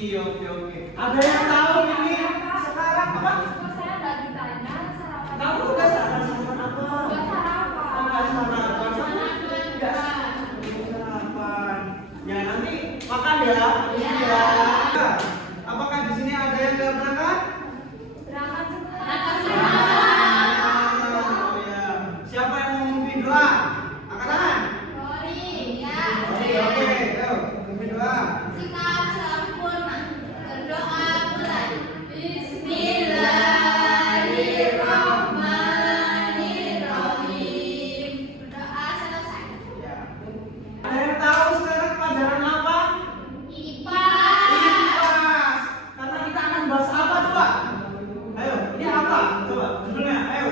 Oke, oke. Ada yang tahu ini sekarang apa? Saya nggak ditanya sarapan. Kamu udah sarapan apa? Nggak sarapan. Oh, nggak sarapan. Nggak. Sarapan. Ya nanti makan ya. Iya. Apakah di sini ada yang nggak berangkat? Berangkat semua. Oh ya. Siapa yang mau memimpin doa? Angkat tangan. Rory, ya. Oke, yuk memimpin doa. Sikap sempurna. Berdoa mulai. Bismillahirrahmanirrahim. Berdoa selesai. Ya. Ada yang tahu sekarang pelajaran apa? IPA. IPAS. Karena kita akan bahas apa coba? Ayo, ini apa? Coba judulnya. Ayo,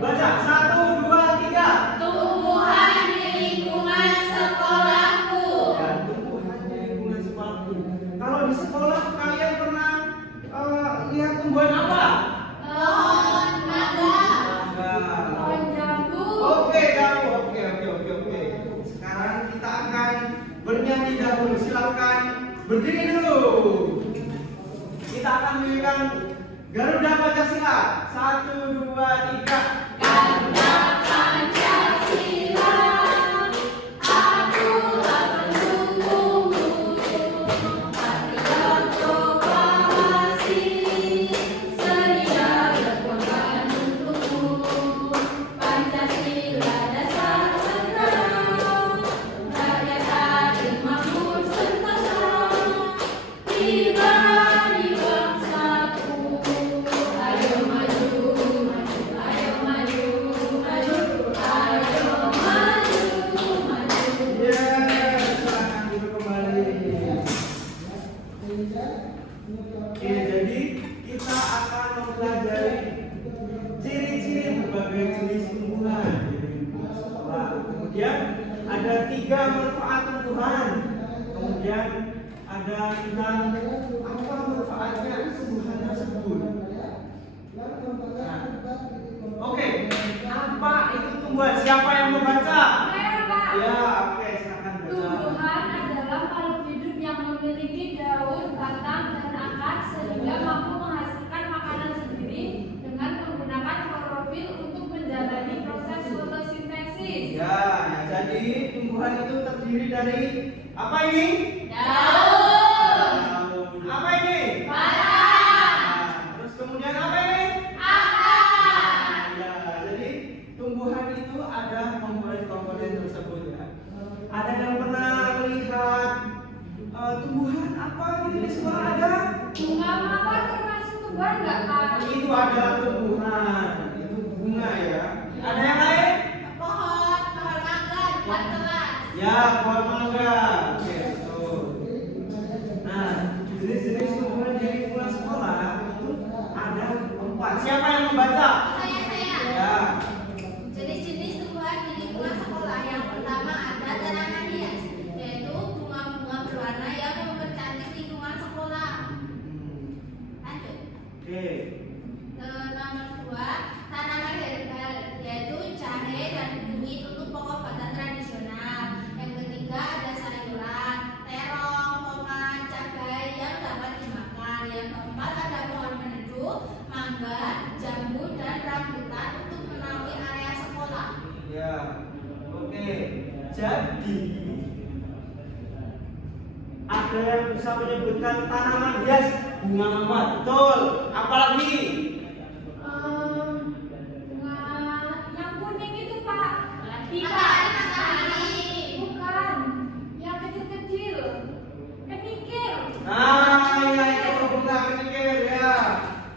baca. 1, 2, 3. Tumbuhan di lingkungan sekolahku. Ya, tumbuhan di lingkungan sekolahku. Kalau di sekolah kalian pernah lihat tumbuhan apa? Pohon mangga. Mangga. Pohon jambu. Oke, kamu. Oke. Sekarang kita akan bernyanyi dahulu. Silakan berdiri dulu. Kita akan menyanyikan Garuda Pancasila. 1, 2, 3. Garuda Pancasila, akulah pendukungmu, patriot proklamasi, sedia berkorban untukmu. Pancasila dasar negara, rakyat adil makmur sentosa, pribadi bangsaku. Ayo maju, ayo maju, ayo maju. Ya, silakan duduk kembali. Oke, jadi kita akan mempelajari ciri-ciri berbagai jenis tumbuhan di lingkungan sekolah. Kemudian ada 3 manfaat tumbuhan. Kemudian ada tentang apa manfaatnya tumbuhan tersebut. Nah, oke, apa itu tumbuhan? Siapa yang membaca? Saya, Pak. Ya, oke, silakan baca. Tumbuhan adalah makhluk hidup yang memiliki daun, batang, dan akar sehingga mampu menghasilkan makanan sendiri dengan menggunakan klorofil untuk menjalani proses fotosintesis. Ya, jadi tumbuhan itu terdiri dari apa ini? Daun, Daun. Apa ini? batang, Nah, terus kemudian apa ini? akar. Ya, jadi tumbuhan itu ada komponen-komponen tersebut ya. Ada yang pernah melihat tumbuhan apa gitu di sekolah ada? Bunga mawar termasuk tumbuhan nggak, Pak? Itu adalah tumbuhan, itu bunga ya. Ada yang lain? Pohon mangga, buat kelas. Ya, pohon mangga. Oke, betul. Nah, jenis-jenis tumbuhan di lingkungan sekolah itu ada 4. Siapa yang membaca? Saya. Ya. Jenis-jenis tumbuhan di lingkungan sekolah yang pertama ada tanaman hias, yaitu bunga-bunga berwarna yang mempercantik lingkungan sekolah. Lanjut. Oke. Nomor 2, tanaman herbal, yaitu jahe dan kunyit untuk pengobatan tradisional. Yang ketiga ada sayuran, terong, tomat, cabai yang dapat dimakan. Yang keempat ada pohon meneduh, mangga, jambu, dan rambutan untuk menaungi area sekolah. Ya. Oke. Jadi ada yang bisa menyebutkan tanaman hias bunga mawar. Betul. Apalagi? Bunga yang kuning itu, Pak. Matahari. Bukan. Yang kecil-kecil. Kenikir. Nah, ya itu bunga kenikir ya.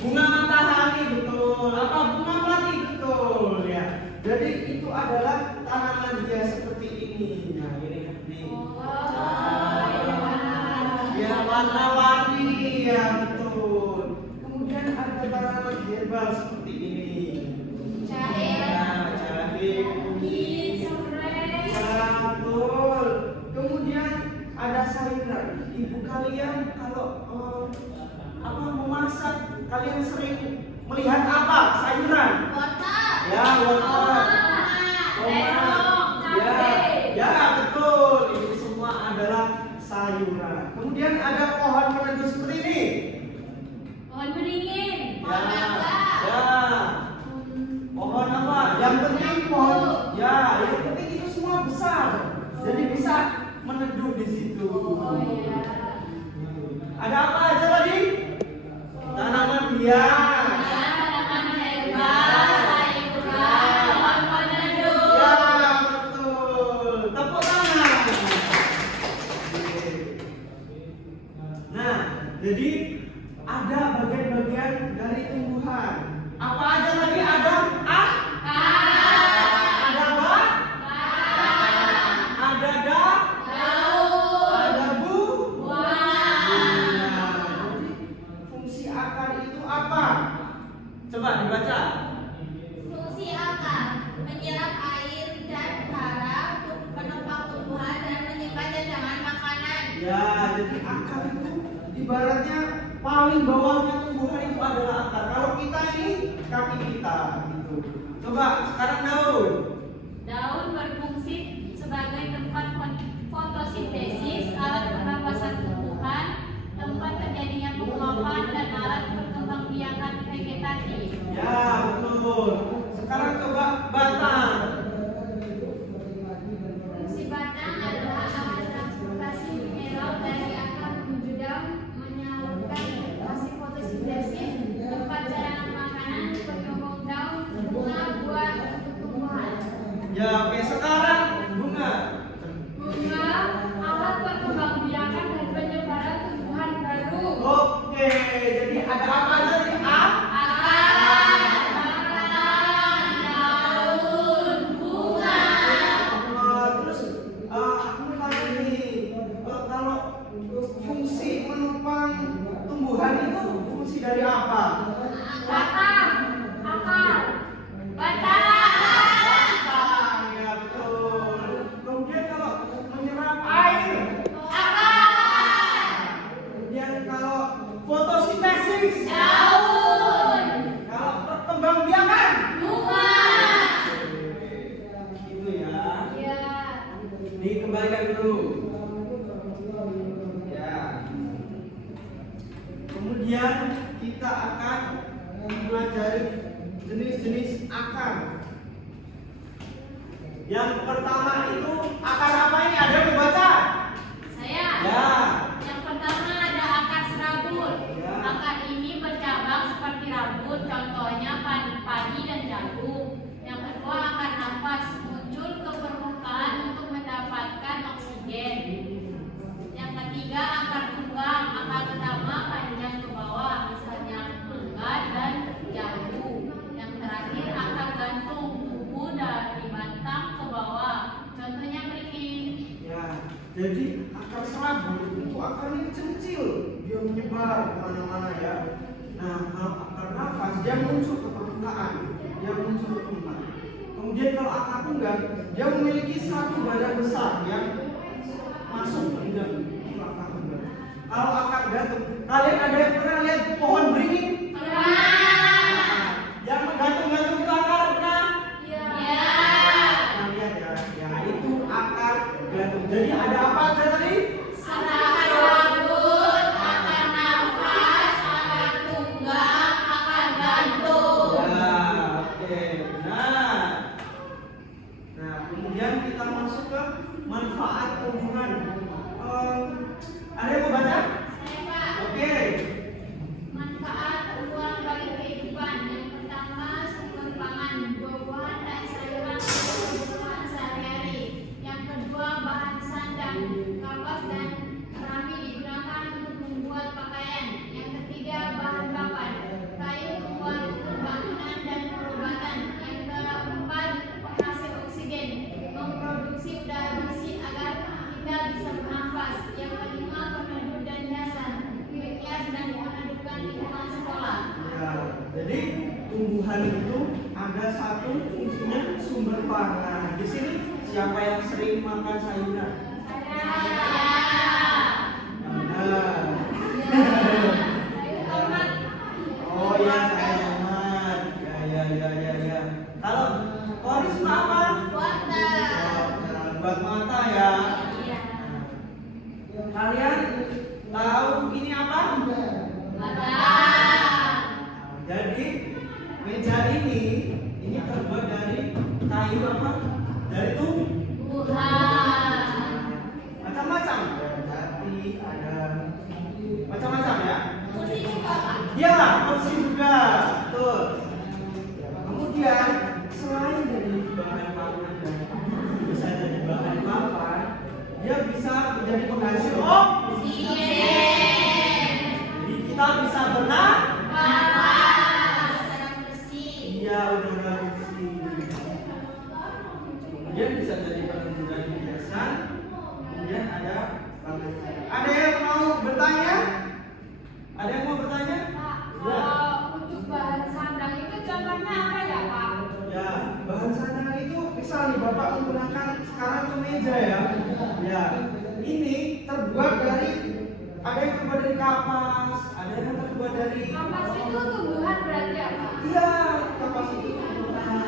Bunga matahari betul. Apa bunga melati betul ya. Jadi itu adalah tanaman hias seperti ini. Nah, ini. Ya, warna-warni ya betul. Kemudian ada tanaman herbal seperti ini. Jahe. Ya, jahe, kunyit. Serai. Ya, betul. Kemudian ada sayuran. Ibu kalian kalau memasak, kalian sering melihat apa? Sayuran. Wortel. Ya, wortel. Terong, cabai. Ya, betul. Ini semua adalah sayuran. Kemudian ada pohon penentu Ya. Tanaman herbal, sayuran, pohon peneduh. Ya, betul. Tepuk tangan. Nah, jadi ada bagian-bagian dari tumbuhan. Apa aja tadi ada? Ada ba? Ada da? Ada bu? Nah, jadi fungsi akar itu apa? Coba dibaca. Fungsi akar menyerap air dan hara untuk penopang tumbuhan dan menyimpan cadangan makanan. Ya, jadi akar itu ibaratnya paling bawahnya tumbuhan itu adalah akar. Kalau kita ini kaki kita gitu. Coba sekarang daun. Daun berfungsi sebagai tempat fotosintesis, alat pernapasan tumbuhan, tempat terjadinya penguapan dan alat perkembangbiakan vegetasi. Ya, betul. Sekarang coba batang. Fungsi batang adalah alat transportasi mineral dari akar menuju daun, menyalurkan hasil fotosintesis, tempat cadangan makanan, penyokong daun, bunga, buah untuk tumbuhan. Ya, oke, sekarang bunga. Bunga, alat perkembangbiakan dan penyebaran tumbuhan baru. Oke, jadi ada apa aja nih? Daun, bunga. Terus aku mau tanya nih, kalau fungsi menopang tumbuhan itu fungsi dari apa? Batang, akar, batang. Batang, ya betul. Kemudian kalau menyerap air, kemudian kalau fotosintesis, Daun, kalau perkembangbiakan, bunga. gitu ya. Ya. Dikembalikan dulu. Ya. Kemudian kita akan mempelajari jenis-jenis akar. Yang pertama itu akar apa ini? Ada yang membaca? Saya. Ya. Yang pertama ada akar serabut. Ya. Akar ini bercabang seperti rambut, contohnya padi dan jagung. Yang kedua akar nafas, muncul ke permukaan untuk mendapatkan oksigen. Yang ketiga akar tunggang, akar utama panjang ke bawah, misalnya mangga dan jambu. Yang terakhir akar gantung, tumbuh dari batang ke bawah, contohnya beringin. Ya. Jadi akar serabut itu akarnya kecil-kecil, dia menyebar kemana-mana ya. Nah, kalau akar nafas dia muncul ke permukaan, Kemudian kalau akar tunggang dia memiliki satu badan besar yang masuk ke dalam akar tunggang. Kalau akar gantung, kalian ada yang pernah lihat pohon beringin? Yang menggantung-gantung itu akar pernah? Ya. Nah, lihat ya, ya itu akar gantung. Jadi ada apa aja tadi? Akar serabut, akar nafas, akar tunggang, akar gantung. Ya, oke, benar. Nah, kemudian kita masuk ke manfaat tumbuhan. Ada yang mau baca? Saya Pak. Oke. Manfaat tumbuhan bagi kehidupan. Yang pertama sumber pangan, buah-buahan dan sayuran untuk kebutuhan sehari-hari. Yang kedua bahan sandang, kapas dan rami digunakan untuk membuat pakaian. Yang ketiga bahan bakar, kayu tumbuhan untuk bangunan dan perobatan. Yang keempat penghasil oksigen, memproduksi udara bersih agar kita bisa bernafas. Yang kelima peneduh dan hiasan, menghias dan menedupkan lingkungan sekolah. Ya, jadi tumbuhan itu ada satu fungsinya sumber pangan. Di sini siapa yang sering makan sayuran? Benar. Oh ya, saya tomat. Ya. Kalau Korisma apa? Buat mata ya. Kalian tahu ini apa? Jadi meja ini terbuat dari kayu apa? Dari tumbuhan. Macam-macam. Kemudian selain dari bahan pakan dan bisa dari bahan pakan, dia bisa menjadi penghasil oksigen. Jadi kita bisa bernafas. Iya, udara bersih. Kemudian bisa jadi penentuan hiasan. Kemudian ada bahan sadar. Ada yang mau bertanya? Ada yang mau bertanya? Untuk bahan sandang itu contohnya apa ya, Pak? Ya, bahan sandang itu misal nih Bapak menggunakan sekarang kemeja ya. Ya, ini terbuat dari ada yang terbuat dari kapas, ada yang terbuat dari Kapas itu tumbuhan berarti ya, Pak? iya, kapas itu tumbuhan.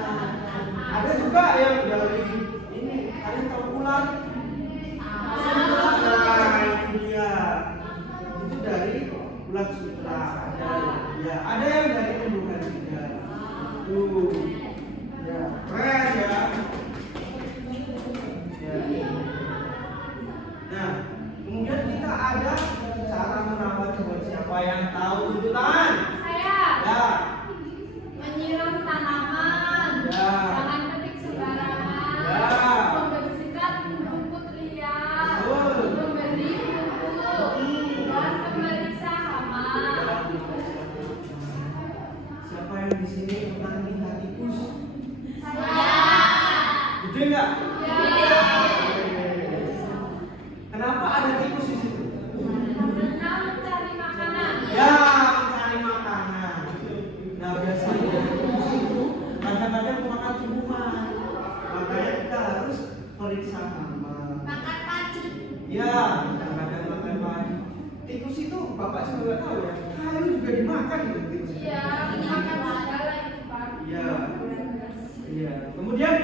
Ada juga yang dari ini, kalian tahu ulat? Nah, itu dia. Itu dari ulat sutra. Ya, ada yang dari tumbuhan juga. Tuh. Ya, keren ya. Ya. Nah, kemudian kita ada cara merawat buat siapa yang tahu tuntutan? Saya. Ya. Menyiram tanaman. Ya. Jangan petik sembarangan. Ya. Membersihkan rumput liar. Betul. Memberi pupuk. Dan memeriksa hama. Siapa yang di sini pernah lihat tikus? Saya. Gede nggak? Ya. Kenapa ada tikus di situ? Karena mencari makanan. Ya, mencari makanan. Nah, biasanya tikus itu kadang-kadang memakan tumbuhan. Makanya kita harus periksa hama. Makan pacik. Ya, kadang-kadang makan padi. Tikus itu Bapak juga nggak tahu ya. Kayu juga dimakan gitu tikus. Iya, makan segala itu, Pak. Iya. Iya. Kemudian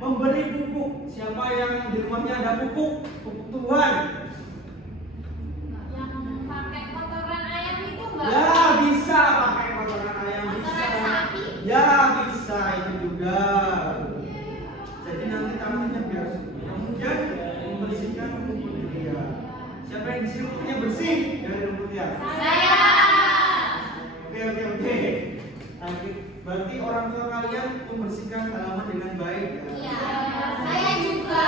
memberi pupuk. Siapa yang di rumahnya ada pupuk? Pupuk tumbuhan. Yang pakai kotoran ayam itu enggak? Ya, bisa pakai kotoran ayam bisa. Kotoran sapi? Ya, bisa itu juga. Jadi nanti tanahnya biar subur. Kemudian membersihkan rumput liar. Siapa yang di sini rumputnya bersih dari rumput liar? Saya. Oke. Nah, berarti orang tua kalian membersihkan tanaman dengan baik ya. Iya, saya juga.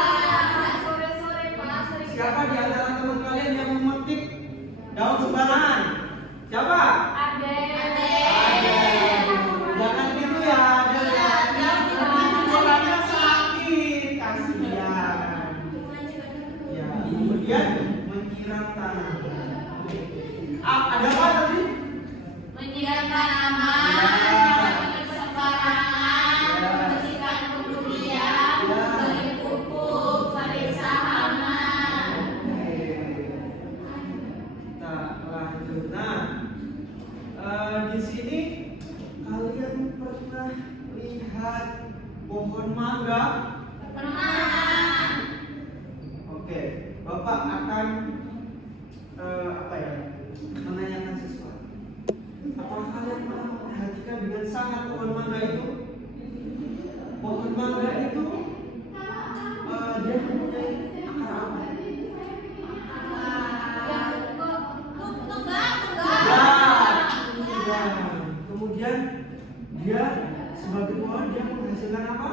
Sore-sore Pak sering. Siapa di antara teman kalian yang memetik daun sembarangan? Siapa? Ade. Jangan gitu ya, ada orangnya sakit, kasihan. Ya, kemudian menyiram tanaman. Ada apa tadi? Menyiram tanaman, jangan petik sembarangan, membersihkan rumput liar, memberi pupuk, periksa hama. Kita lanjut. Nah, di sini kalian pernah lihat pohon mangga? Pernah. Oke, Bapak akan menanyakan sesuatu. Apakah kalian pernah memperhatikan dengan sangat pohon mangga itu? Pohon mangga itu dia mempunyai akar apa? Ya, kemudian dia sebagai pohon dia menghasilkan apa?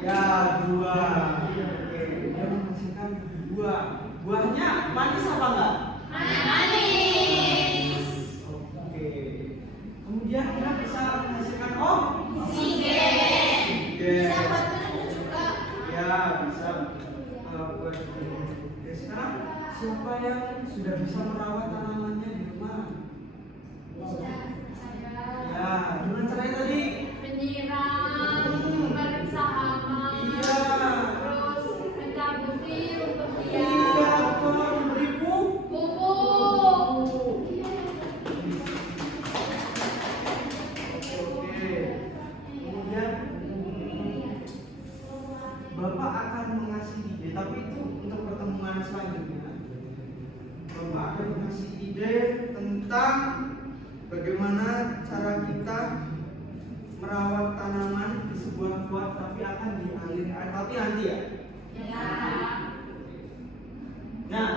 Ya, buah. Oke, dia menghasilkan buah. Buahnya manis apa enggak? Oke. Kemudian dia bisa menghasilkan oksigen. Ya, bisa buat oke, sekarang siapa yang sudah bisa merawat tanamannya di rumah? Ya, gimana caranya tadi? Menyiram, memeriksa hama, Iya. terus mencabuti rumput Iya, liar, memberi pupuk. pupuk. Oke. Kemudian Bapak akan mengasih ide, tapi itu untuk pertemuan selanjutnya. Bapak akan mengasih ide tentang bagaimana cara kita merawat tanaman di sebuah pot, tapi akan dialiri air, tapi nanti ya. Ya. Nah,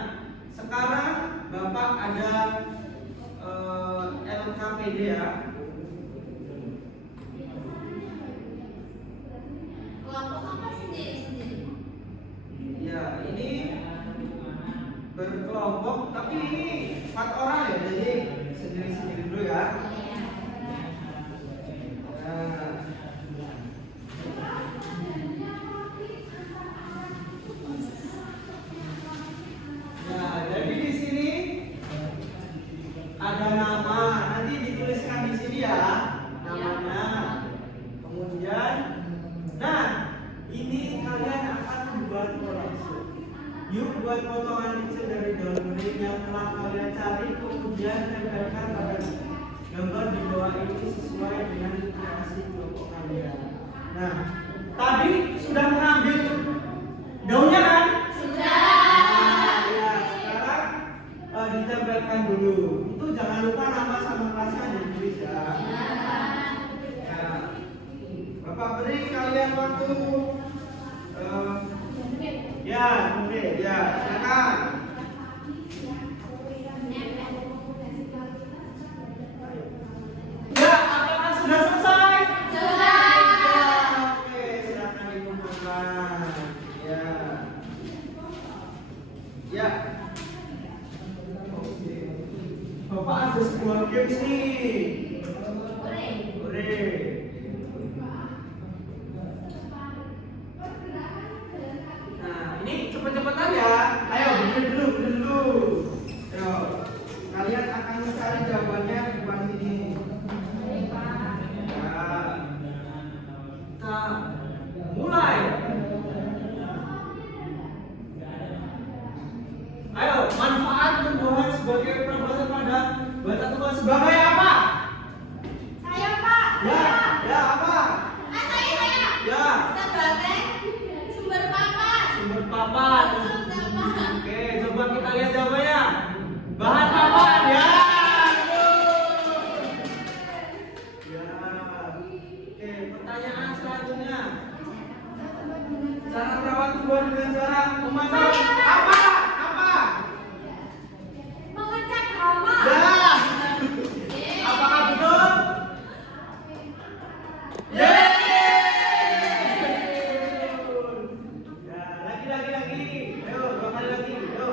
sekarang Bapak ada LKPD ya. Tapi ini 4 orang ya, jadi sendiri-sendiri dulu ya. Nah, jadi di sini ada nama, nanti dituliskan di sini ya namanya. Kemudian, nah ini kalian akan membuat kolase. Yuk buat potongan kecil dari daun ring yang telah kalian cari, kemudian tempelkan pada gambar di bawah ini sesuai dengan kreasi kelompok kalian. Nah, tadi sudah mengambil daunnya kan? Sudah. Ya, sekarang ditempelkan dulu. Itu jangan lupa nama sama kelasnya ditulis ya. Ya. Bapak beri kalian waktu. Ya, mungkin ya, silakan. Ya, apakah sudah selesai? Sudah. Ya, oke, silakan dikumpulkan. Ya. Ya. Oke. Bapak ada sebuah games nih. Ore. Nah, ini cepet-cepetan ya. Ayo, berdiri dulu. Ayo, kalian akan mencari jawabannya di depan sini. Ya. Kita mulai. Ayo, manfaat tumbuhan sebagai perabot pada bata tubuh sebagai apa? Saya, Pak. Ya, apa? Saya. Ya, Sebagai sumber papan. sumber papan. Sumber papan. Oke, coba kita lihat jawabannya. Bahan papan, ya. Ya. Oke, pertanyaan selanjutnya. Cara merawat tumbuhan dengan cara memasang apa? Mengecek hama. Ya. Apakah betul? Yeay. Ya, lagi. Ayo, 2 kali lagi. Ayo.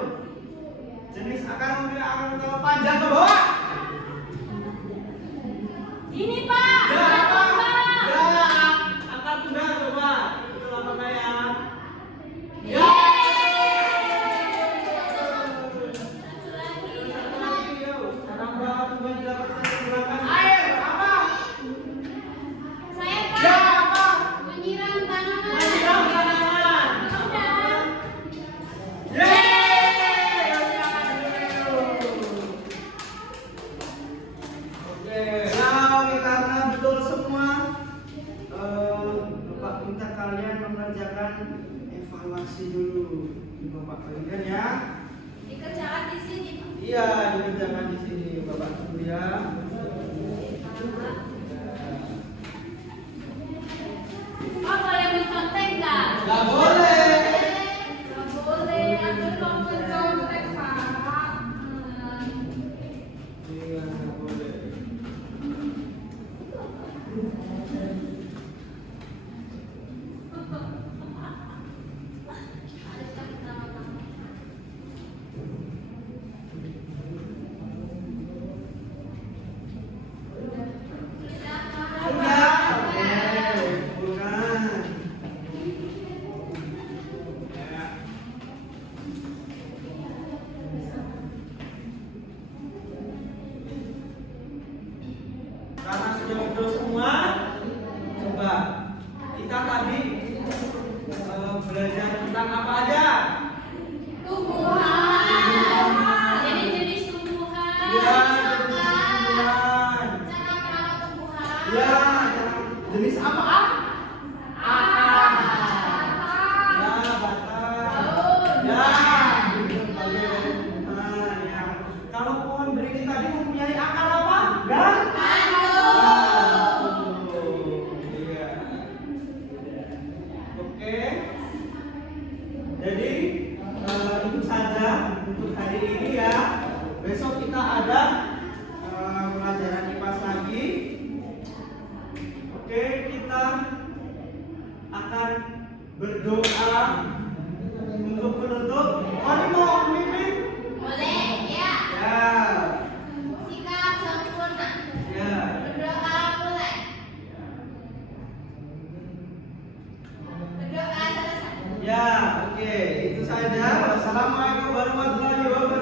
Jenis akar memberi akar utama panjang ke bawah. Ini, Pak. Ya, apa? Pak. Ya, akar tunggal coba. Betul apakah ya? Ya. Satu lagi, yuk. Cara merawat tumbuhan dilakukan menggunakan air. Apa? Saya, Pak. Ya, apa? Menyiram tanaman. Menyiram tanaman. Sudah. Yeay! Oke, nah karena betul semua, Bapak minta kalian mengerjakan evaluasi dulu. Ini Bapak berikan ya. Dikerjakan di sini, Pak. Iya, dikerjakan di sini Bapak tunggu ya. Pak, boleh mencontek nggak? Nggak boleh. Nggak boleh. Aku mau mencontek, Pak. Iya, nggak boleh. Sudah, oke, kumpulkan. Ya. Karena sudah betul semua, coba kita tadi belajar tentang apa aja? Tumbuhan. Jadi jenis tumbuhan. Ya, Misalkan tumbuhan. cara merawat tumbuhan. Ya, jenis apa? Akar. Ya, batang. Ya, berbagai tumbuhan. Ya. Kalau pohon beringin tadi mempunyai akar apa? Iya. Oke. Jadi itu saja untuk hari ini ya. Besok kita ada pelajaran IPAS lagi. Oke, kita akan berdoa untuk penutup. Mari mau memimpin. Boleh, ya. Ya, oke, itu saja. Wassalamualaikum warahmatullahi wabarakatuh.